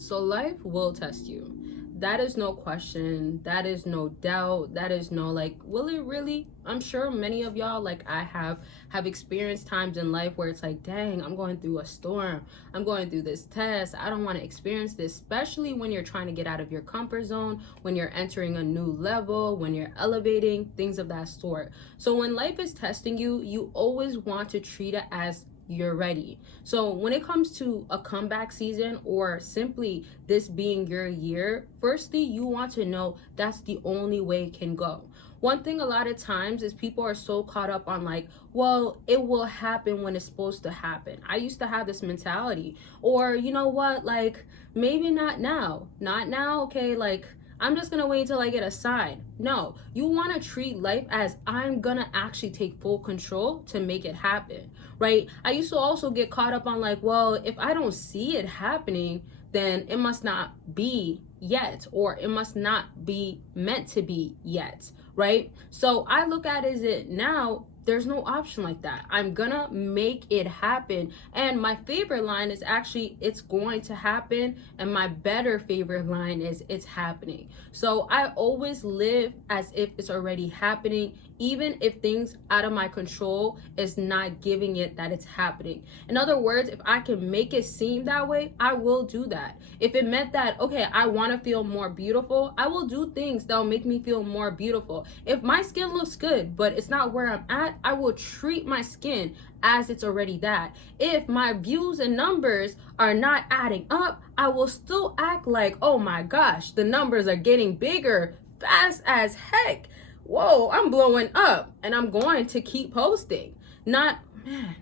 So life will test you. That is no question. That is no doubt. That is no like, will it really? I'm sure many of y'all, like I have experienced times in life where it's like, dang, I'm going through a storm. I'm going through this test. I don't want to experience this, especially when you're trying to get out of your comfort zone, when you're entering a new level, when you're elevating, things of that sort. So when life is testing you, you always want to treat it as you're ready. So when it comes to a comeback season or simply this being your year, firstly, you want to know that's the only way it can go. One thing a lot of times is people are so caught up on like, well, it will happen when it's supposed to happen. I used to have this mentality. Or you know what, like maybe not now. Not now, okay, like I'm just gonna wait until I get a sign. No, you wanna treat life as I'm gonna actually take full control to make it happen, right? I used to also get caught up on like, well, if I don't see it happening, then it must not be yet, or it must not be meant to be yet, right? So I look at it as it now, there's no option like that. I'm gonna make it happen. And my favorite line is actually, it's going to happen. And my better favorite line is, it's happening. So I always live as if it's already happening, even if things out of my control is not giving it that it's happening. In other words, if I can make it seem that way, I will do that. If it meant that, okay, I want to feel more beautiful, I will do things that will make me feel more beautiful. If my skin looks good, but it's not where I'm at, I will treat my skin as it's already that. If my views and numbers are not adding up, I will still act like, oh my gosh, the numbers are getting bigger fast as heck. Whoa, I'm blowing up, and I'm going to keep posting. Not, man,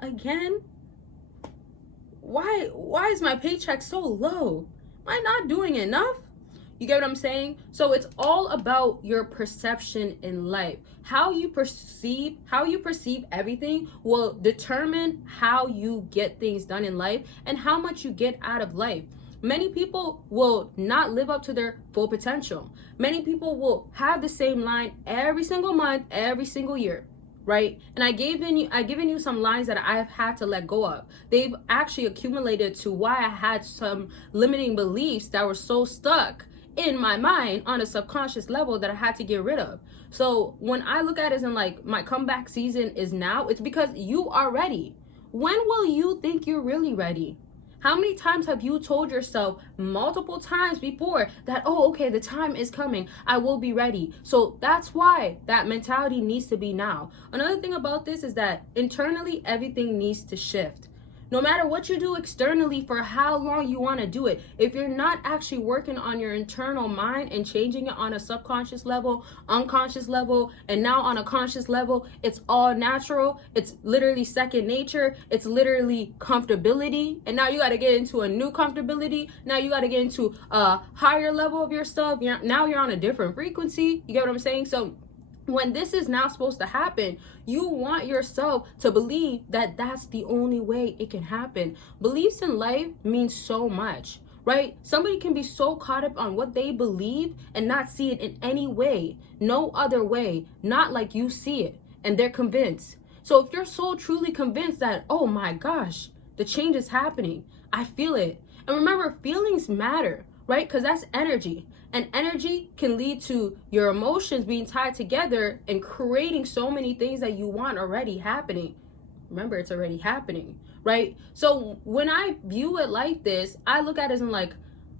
again? Why is my paycheck so low? Am I not doing enough? You get what I'm saying? So it's all about your perception in life. How you perceive everything will determine how you get things done in life and how much you get out of life. Many people will not live up to their full potential. Many people will have the same line every single month, every single year, right? And I've given you some lines that I've had to let go of. They've actually accumulated to why I had some limiting beliefs that were so stuck in my mind on a subconscious level that I had to get rid of. So when I look at it as in like my comeback season is now, it's because you are ready. When will you think you're really ready? How many times have you told yourself multiple times before that, oh, okay, the time is coming, I will be ready? So that's why that mentality needs to be now. Another thing about this is that internally, everything needs to shift. No matter what you do externally for how long you want to do it, if you're not actually working on your internal mind and changing it on a subconscious level, unconscious level, and now on a conscious level, it's all natural. It's literally second nature. It's literally comfortability. And now you got to get into a new comfortability. Now you got to get into a higher level of yourself. Now you're on a different frequency. You get what I'm saying? So when this is now supposed to happen, you want yourself to believe that that's the only way it can happen. Beliefs in life mean so much, right? Somebody can be so caught up on what they believe and not see it in any way, no other way, not like you see it, and they're convinced. So if you're so truly convinced that, oh my gosh, the change is happening, I feel it. And remember, feelings matter, right? Because that's energy. And energy can lead to your emotions being tied together and creating so many things that you want already happening. Remember, it's already happening, right? So when I view it like this, I look at it as in like,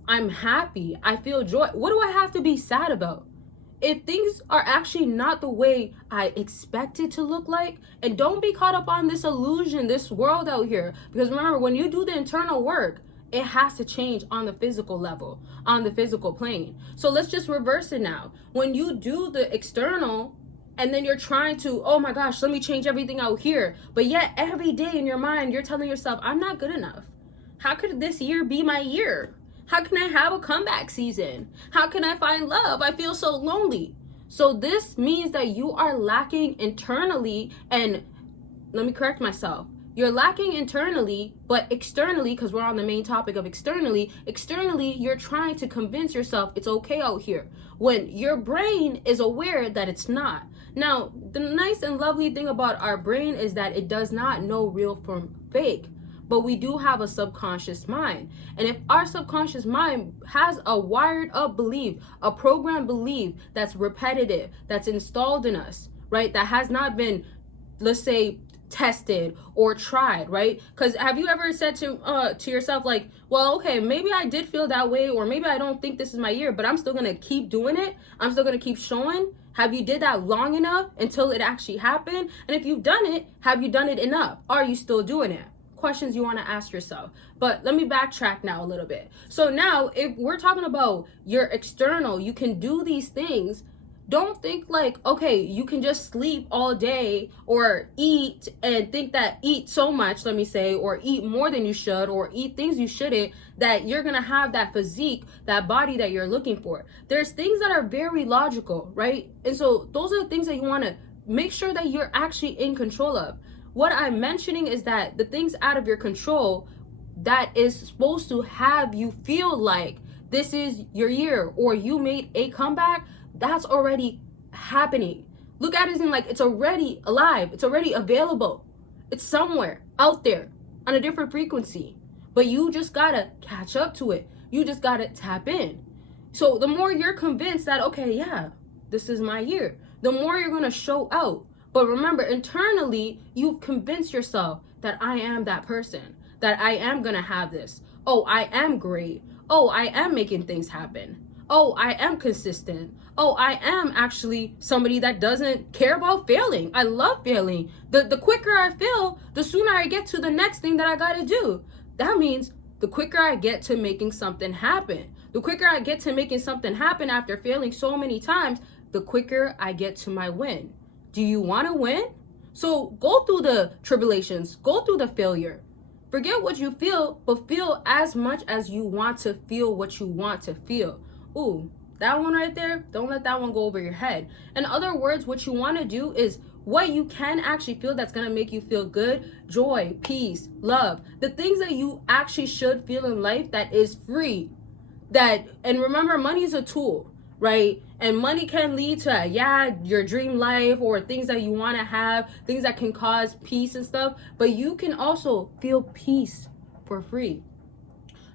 I'm happy, I feel joy. What do I have to be sad about? If things are actually not the way I expect it to look like, and don't be caught up on this illusion, this world out here. Because remember, when you do the internal work, it has to change on the physical level, on the physical plane. So let's just reverse it now. When you do the external and then you're trying to, oh my gosh, let me change everything out here. But yet every day in your mind, you're telling yourself, I'm not good enough. How could this year be my year? How can I have a comeback season? How can I find love? I feel so lonely. So this means that you are lacking internally, and let me correct myself. You're lacking internally, but externally, because we're on the main topic of externally, you're trying to convince yourself it's okay out here when your brain is aware that it's not. Now, the nice and lovely thing about our brain is that it does not know real from fake. but we do have a subconscious mind. And if our subconscious mind has a wired up belief, a programmed belief that's repetitive, that's installed in us, right, that has not been, let's say, tested or tried, right? Because have you ever said to yourself, like, well, okay, maybe I did feel that way, or maybe I don't think this is my year, but I'm still gonna keep doing it, I'm still gonna keep showing? Have you did that long enough until it actually happened? And if you've done it, have you done it enough? Are you still doing it? Questions you want to ask yourself. But let me backtrack now a little bit. So now, if we're talking about your external, you can do these things. Don't think like, okay, you can just sleep all day or eat and think that eat so much, let me say, or eat more than you should, or eat things you shouldn't, that you're going to have that physique, that body that you're looking for. There's things that are very logical, right? And so those are the things that you want to make sure that you're actually in control of. What I'm mentioning is that the things out of your control that is supposed to have you feel like this is your year or you made a comeback, that's already happening. Look at it as in like it's already alive. It's already available. It's somewhere out there on a different frequency. But you just gotta catch up to it. You just gotta tap in. So the more you're convinced that, okay, yeah, this is my year, the more you're gonna show out. But remember, internally, you've convinced yourself that I am that person, that I am gonna have this. Oh, I am great. Oh, I am making things happen. Oh, I am consistent. Oh, I am actually somebody that doesn't care about failing. I love failing. The quicker I fail, the sooner I get to the next thing that I gotta do. That means the quicker I get to making something happen. The quicker I get to making something happen after failing so many times, the quicker I get to my win. Do you want to win? So go through the tribulations, go through the failure. Forget what you feel, but feel as much as you want to feel what you want to feel. Ooh, that one right there, don't let that one go over your head. In other words, what you want to do is what you can actually feel that's going to make you feel good, joy, peace, love, the things that you actually should feel in life that is free. And remember, money is a tool, right? And money can lead to, yeah, your dream life or things that you want to have, things that can cause peace and stuff. But you can also feel peace for free.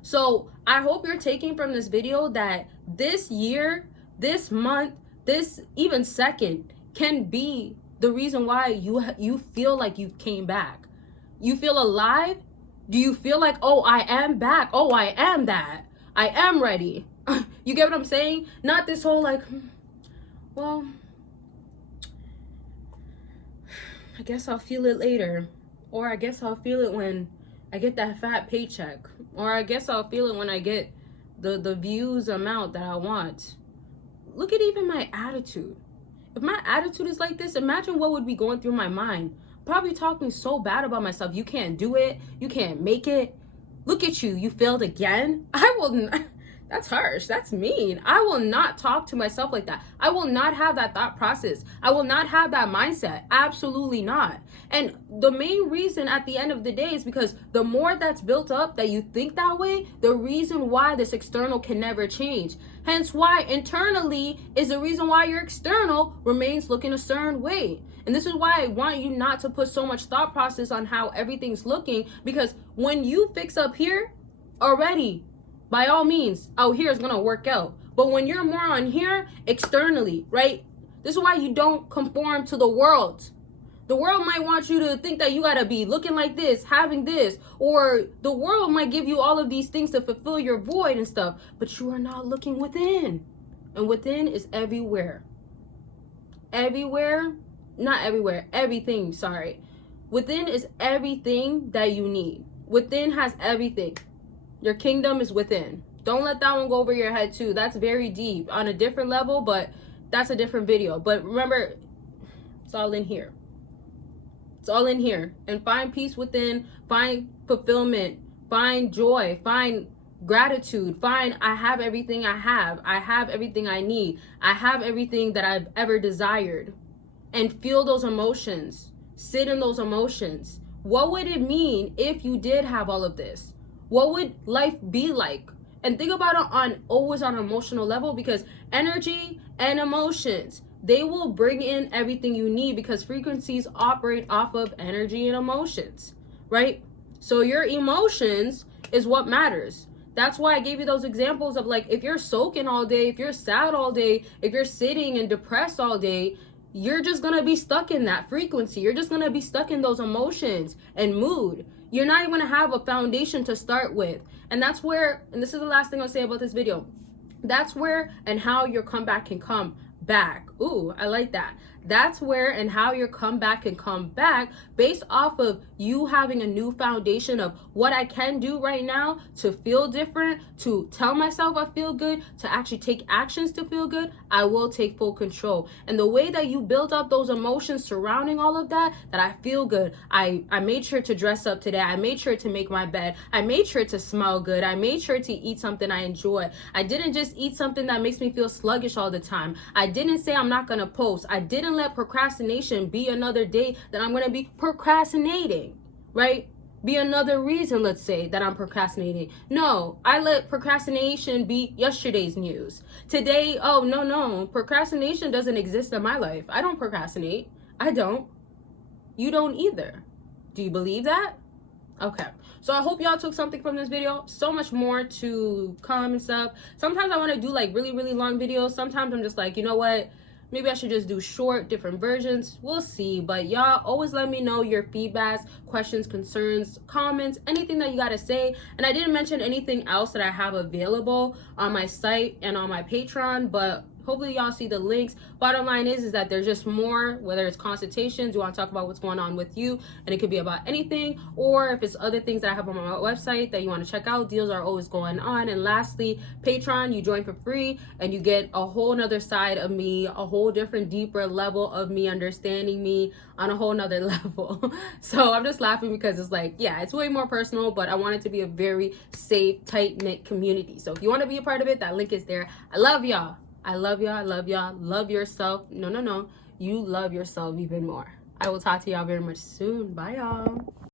So I hope you're taking from this video that this year, this month, this even second can be the reason why you feel like you came back. You feel alive? Do you feel like, oh, I am back. Oh, I am that. I am ready. You get what I'm saying? Not this whole like, well, I guess I'll feel it later. Or I guess I'll feel it when I get that fat paycheck. Or I guess I'll feel it when I get the views amount that I want. Look at even my attitude. If my attitude is like this, imagine what would be going through my mind. Probably talking so bad about myself. You can't do it. You can't make it. Look at you. You failed again. I will not. That's harsh. That's mean. I will not talk to myself like that. I will not have that thought process. I will not have that mindset. Absolutely not. And the main reason at the end of the day is because the more that's built up that you think that way, the reason why this external can never change. Hence why internally is the reason why your external remains looking a certain way. And this is why I want you not to put so much thought process on how everything's looking, because when you fix up here already, by all means, out here is going to work out. But when you're more on here externally, right? This is why you don't conform to the world. The world might want you to think that you got to be looking like this, having this, or the world might give you all of these things to fulfill your void and stuff, but you are not looking within. And within is everywhere. Everywhere, not everywhere, everything, sorry. Within is everything that you need. Within has everything. Your kingdom is within. Don't let that one go over your head too. That's very deep on a different level, but that's a different video. But remember, it's all in here. It's all in here. And find peace within, find fulfillment, find joy, find gratitude, find I have everything I have everything I need, I have everything that I've ever desired. And feel those emotions. Sit in those emotions. What would it mean if you did have all of this? What would life be like? And think about it always on an emotional level, because energy and emotions, they will bring in everything you need, because frequencies operate off of energy and emotions, right? So your emotions is what matters. That's why I gave you those examples of like, if you're soaking all day, if you're sad all day, if you're sitting and depressed all day, you're just gonna be stuck in that frequency. You're just gonna be stuck in those emotions and mood. You're not even gonna have a foundation to start with. And that's where, and this is the last thing I'll say about this video, that's where and how your comeback can come back. Ooh, I like that. That's where and how your comeback can come back based off of you having a new foundation of what I can do right now to feel different, to tell myself I feel good, to actually take actions to feel good. I will take full control. And the way that you build up those emotions surrounding all of that, that I feel good. I made sure to dress up today. I made sure to make my bed. I made sure to smell good. I made sure to eat something I enjoy. I didn't just eat something that makes me feel sluggish all the time. I didn't say I'm not gonna post. I didn't let procrastination be another day that I'm gonna be procrastinating, right? Be another reason, let's say, that I'm procrastinating. No, I let procrastination be yesterday's news. Today, oh, no, procrastination doesn't exist in my life. I don't procrastinate. I don't. You don't either. Do you believe that? Okay. So I hope y'all took something from this video. So much more to come and stuff. Sometimes I want to do like really, really long videos. Sometimes I'm just like, you know what? Maybe I should just do short, different versions. We'll see. But y'all always let me know your feedbacks, questions, concerns, comments, anything that you got to say. And I didn't mention anything else that I have available on my site and on my Patreon, but hopefully y'all see the links. Bottom line is that there's just more, whether it's consultations, you want to talk about what's going on with you, and it could be about anything, or if it's other things that I have on my website that you want to check out, deals are always going on. And lastly, Patreon, you join for free and you get a whole nother side of me, a whole different, deeper level of me, understanding me on a whole nother level. So I'm just laughing because it's like, yeah, it's way more personal, but I want it to be a very safe, tight-knit community. So if you want to be a part of it, that link is there. I love y'all. I love y'all. I love y'all. Love yourself. No. You love yourself even more. I will talk to y'all very much soon. Bye, y'all.